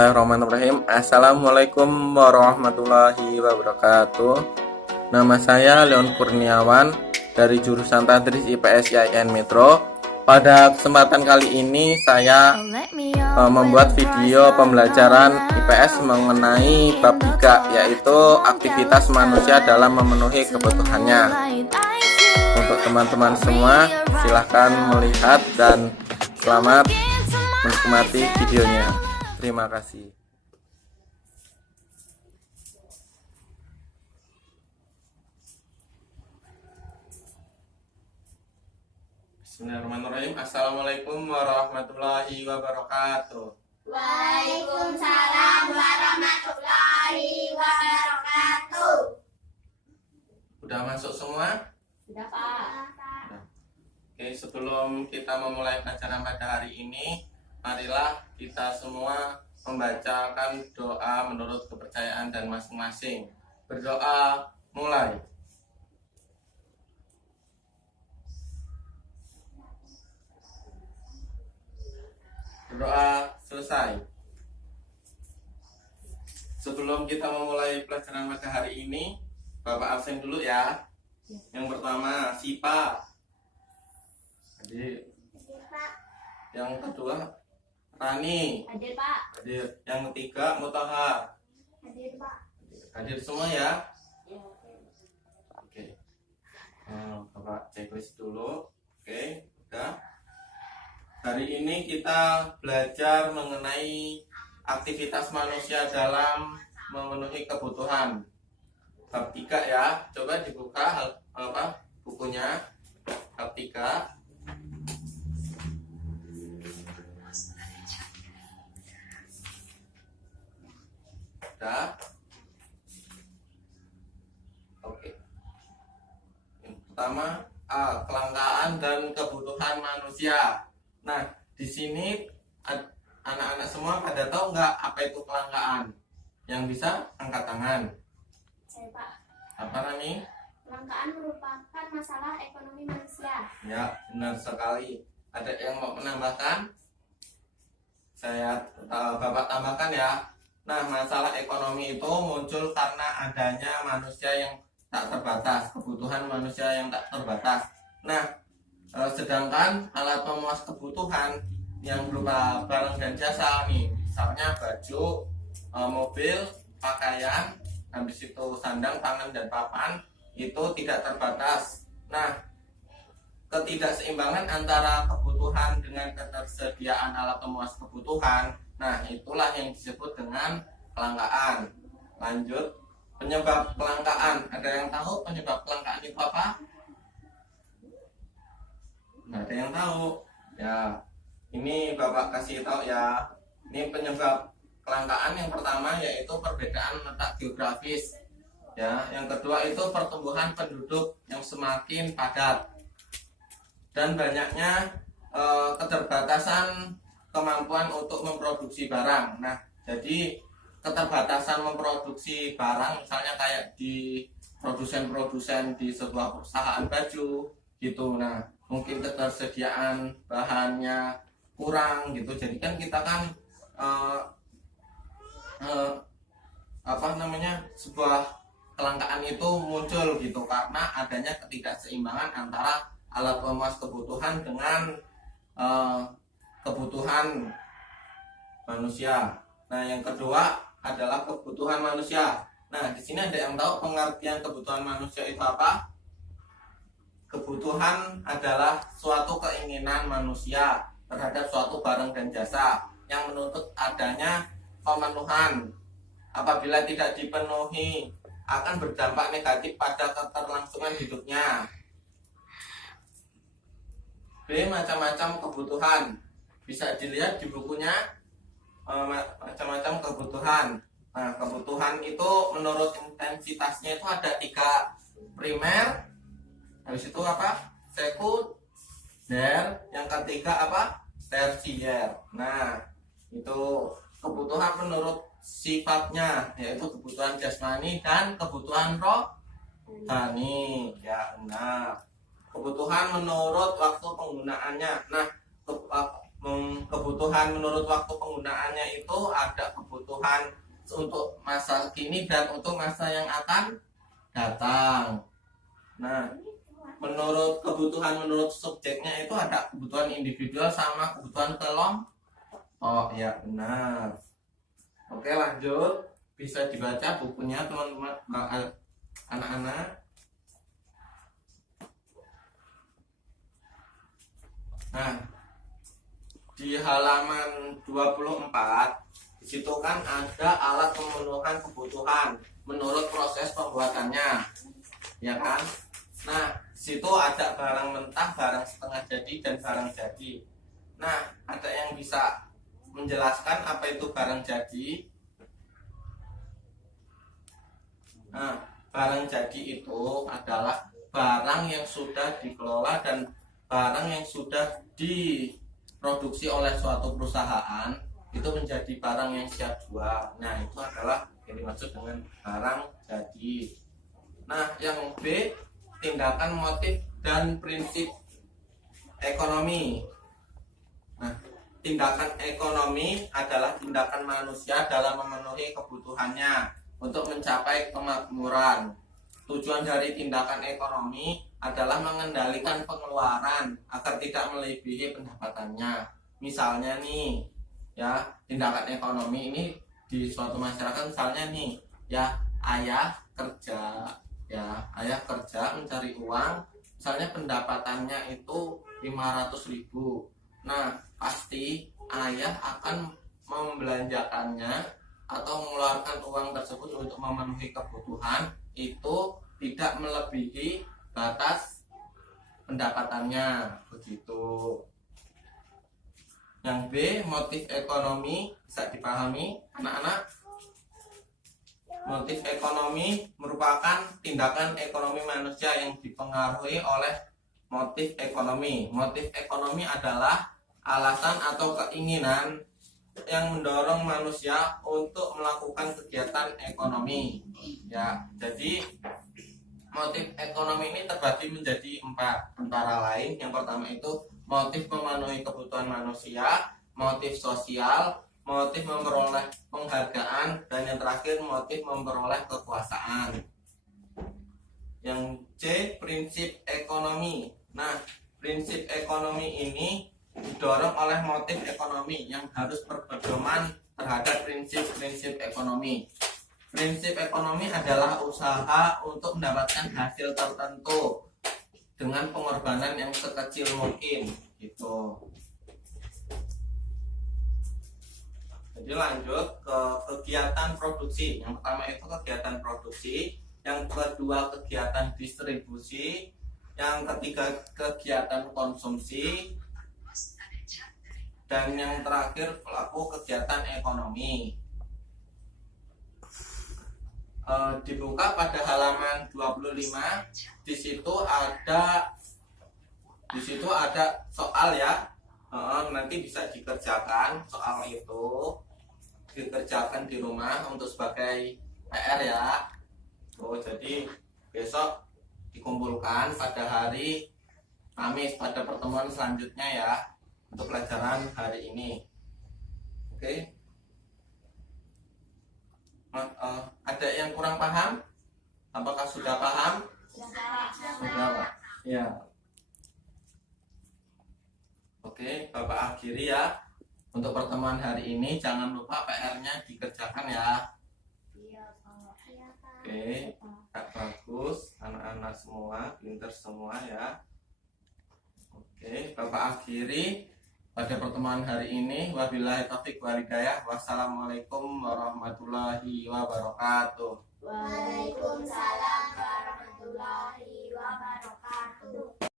Bismillahirrahmanirrahim. Assalamualaikum warahmatullahi wabarakatuh. Nama saya Leon Kurniawan dari jurusan Tadris IPS IAIN Metro. Pada kesempatan kali ini saya membuat video pembelajaran IPS mengenai bab 3, yaitu aktivitas manusia dalam memenuhi kebutuhannya. Untuk teman-teman semua, silahkan melihat dan selamat menikmati videonya. Terima kasih. Bismillahirrahmanirrahim. Assalamualaikum warahmatullahi wabarakatuh. Waalaikumsalam warahmatullahi wabarakatuh. Udah masuk semua? Sudah, Pak. Oke, sebelum kita memulai pelajaran pada hari ini, marilah kita semua membacakan doa menurut kepercayaan dan masing-masing. Berdoa, mulai. Berdoa, selesai. Sebelum kita memulai pelajaran pada hari ini, Bapak absen dulu ya. Yang pertama, Sipa. Hadir. Yang kedua, Rani. Hadir, Pak. Hadir. Yang ketiga, Mutahar. Hadir, Pak. Hadir semua ya. Oke. Bapak checklist dulu. Oke, udah. Hari ini kita belajar mengenai aktivitas manusia dalam memenuhi kebutuhan. Bab 3 ya. Coba dibuka bukunya. Bab 3. Udah. Oke. Yang pertama, kelangkaan dan kebutuhan manusia. Nah, di sini anak-anak semua pada tahu nggak apa itu kelangkaan? Yang bisa angkat tangan. Saya, Pak. Apa Rani? Kelangkaan merupakan masalah ekonomi manusia. Ya, benar sekali. Ada yang mau menambahkan? Bapak tambahkan ya. Nah, masalah ekonomi itu muncul karena adanya manusia yang tak terbatas, kebutuhan manusia yang tak terbatas. Nah, sedangkan alat pemuas kebutuhan yang berupa barang dan jasa nih, misalnya baju, mobil, pakaian, habis itu sandang, pangan, dan papan, itu tidak terbatas. Nah, ketidakseimbangan antara kebutuhan dengan ketersediaan alat pemuas kebutuhan, nah itulah yang disebut dengan kelangkaan. Lanjut, penyebab kelangkaan. Ada yang tahu penyebab kelangkaan itu apa? Nggak ada yang tahu. Ya, ini Bapak kasih tahu ya. Ini penyebab kelangkaan yang pertama yaitu perbedaan letak geografis. Ya, yang kedua itu pertumbuhan penduduk yang semakin padat dan banyaknya keterbatasan kemampuan untuk memproduksi barang. Nah, jadi keterbatasan memproduksi barang, misalnya kayak di produsen-produsen di sebuah perusahaan baju gitu. Nah, mungkin ketersediaan bahannya kurang gitu. Jadi kan kita kan sebuah kelangkaan itu muncul gitu karena adanya ketidakseimbangan antara alat pemuas kebutuhan dengan kebutuhan manusia. Nah, yang kedua adalah kebutuhan manusia. Nah, di sini ada yang tahu pengertian kebutuhan manusia itu apa? Kebutuhan adalah suatu keinginan manusia terhadap suatu barang dan jasa yang menuntut adanya pemenuhan. Apabila tidak dipenuhi, akan berdampak negatif pada keterlangsungan hidupnya. B. Macam-macam kebutuhan. Bisa dilihat di bukunya, macam-macam kebutuhan. Nah, kebutuhan itu menurut intensitasnya itu ada 3. Primer, habis itu apa? Sekunder, yang ketiga apa? Tersier. Nah, itu kebutuhan menurut sifatnya, yaitu kebutuhan jasmani dan kebutuhan rohani. Ya, benar. Kebutuhan menurut waktu penggunaannya. Nah, kebutuhan menurut waktu penggunaannya itu ada kebutuhan untuk masa kini dan untuk masa yang akan datang. Nah, menurut kebutuhan menurut subjeknya itu ada kebutuhan individual sama kebutuhan kelompok. Oh ya benar. Oke lanjut, bisa dibaca bukunya teman-teman anak-anak. Nah, di halaman 24 di situ kan ada alat pemenuhan kebutuhan menurut proses pembuatannya, ya kan? Nah, di situ ada barang mentah, barang setengah jadi, dan barang jadi. Nah, ada yang bisa menjelaskan apa itu barang jadi? Nah, barang jadi itu adalah barang yang sudah dikelola dan barang yang sudah diproduksi oleh suatu perusahaan itu menjadi barang yang siap jual. Nah, itu adalah yang dimaksud dengan barang jadi. Nah, yang B, tindakan, motif, dan prinsip ekonomi. Nah, tindakan ekonomi adalah tindakan manusia dalam memenuhi kebutuhannya untuk mencapai kemakmuran. Tujuan dari tindakan ekonomi adalah mengendalikan pengeluaran agar tidak melebihi pendapatannya. Misalnya nih, ya, tindakan ekonomi ini di suatu masyarakat misalnya nih, ya, ayah kerja mencari uang, misalnya pendapatannya itu 500.000. Nah, pasti ayah akan membelanjakannya atau mengeluarkan uang tersebut untuk memenuhi kebutuhan itu tidak melebihi batas pendapatannya, begitu. Yang B, motif ekonomi, bisa dipahami anak-anak? Motif ekonomi merupakan tindakan ekonomi manusia yang dipengaruhi oleh motif ekonomi. Motif ekonomi adalah alasan atau keinginan yang mendorong manusia untuk melakukan kegiatan ekonomi. Ya, jadi motif ekonomi ini terbagi menjadi 4 antara lain. Yang pertama itu motif memenuhi kebutuhan manusia, motif sosial, motif memperoleh penghargaan, dan yang terakhir motif memperoleh kekuasaan. Yang C, prinsip ekonomi. Nah, prinsip ekonomi ini didorong oleh motif ekonomi yang harus berpedoman terhadap prinsip-prinsip ekonomi. Prinsip ekonomi adalah usaha untuk mendapatkan hasil tertentu dengan pengorbanan yang sekecil mungkin, gitu. Jadi lanjut ke kegiatan produksi. Yang pertama itu kegiatan produksi, yang kedua kegiatan distribusi, yang ketiga kegiatan konsumsi, dan yang terakhir pelaku kegiatan ekonomi. Dibuka pada halaman 25. Di situ ada soal ya. Nanti bisa dikerjakan soal itu, dikerjakan di rumah untuk sebagai PR ya. Jadi besok dikumpulkan pada hari Kamis pada pertemuan selanjutnya ya, untuk pelajaran hari ini. Oke. Ada yang kurang paham? Apakah sudah paham? Sudah, Pak. Ya. Oke, Bapak akhiri ya. Untuk pertemuan hari ini jangan lupa PR-nya dikerjakan ya. Oke, Kak bagus, anak-anak semua, pinter semua ya. Oke, Bapak akhiri pada pertemuan hari ini. Wabillahi taufiq wal hidayah. Wassalamualaikum warahmatullahi wabarakatuh. Waalaikumsalam warahmatullahi wabarakatuh.